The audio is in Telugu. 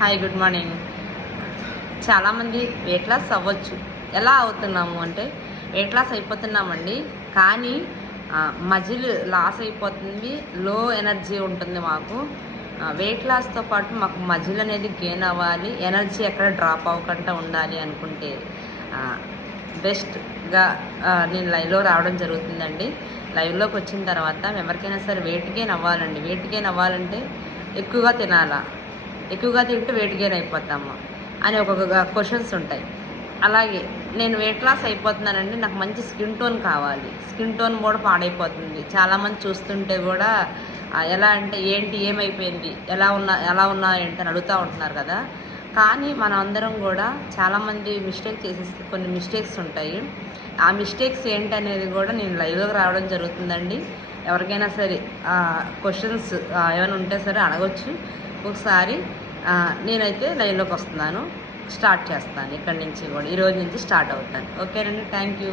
Hi, good morning. చాలామంది వెయిట్ లాస్ అవ్వచ్చు. ఎలా అవుతున్నాము అంటే వెయిట్ లాస్ అయిపోతున్నామండి, కానీ మజిల్ లాస్ అయిపోతుంది, లో ఎనర్జీ ఉంటుంది మాకు. వెయిట్ లాస్తో పాటు మాకు మజిల్ అనేది గెయిన్ అవ్వాలి, ఎనర్జీ ఎక్కడ డ్రాప్ అవ్వకుండా ఉండాలి అనుకుంటే బెస్ట్గా నేను లైవ్లో రావడం జరుగుతుందండి. లైవ్లోకి వచ్చిన తర్వాత ఎవరికైనా సరే వెయిట్ గెయిన్ అవ్వాలండి. వెయిట్ గెయిన్ అవ్వాలంటే ఎక్కువగా తినాలా, ఎక్కువగా తింటే వెయిట్ గెయిన్ అయిపోతాము అని ఒక్కొక్క క్వశ్చన్స్ ఉంటాయి. అలాగే నేను వెయిట్ లాస్ అయిపోతున్నానండి, నాకు మంచి స్కిన్ టోన్ కావాలి. స్కిన్ టోన్ కూడా పాడైపోతుంది. చాలామంది చూస్తుంటే కూడా ఎలా అంటే ఏంటి, ఏమైపోయింది, ఎలా ఉన్నా ఏంటి అని అడుగుతూ ఉంటున్నారు కదా. కానీ మనం అందరం కూడా చాలామంది మిస్టేక్ చేసేస్తే కొన్ని మిస్టేక్స్ ఉంటాయి. ఆ మిస్టేక్స్ ఏంటనేది కూడా నేను లైవ్లోకి రావడం జరుగుతుందండి. ఎవరికైనా సరే క్వశ్చన్స్ ఏమైనా ఉంటే సరే అడగచ్చు. ఒకసారి నేనైతే లైవ్లోకి వస్తున్నాను, స్టార్ట్ చేస్తాను. ఇక్కడి నుంచి కూడా ఈరోజు నుంచి స్టార్ట్ అవుతాను. ఓకేనండి, థ్యాంక్ యూ.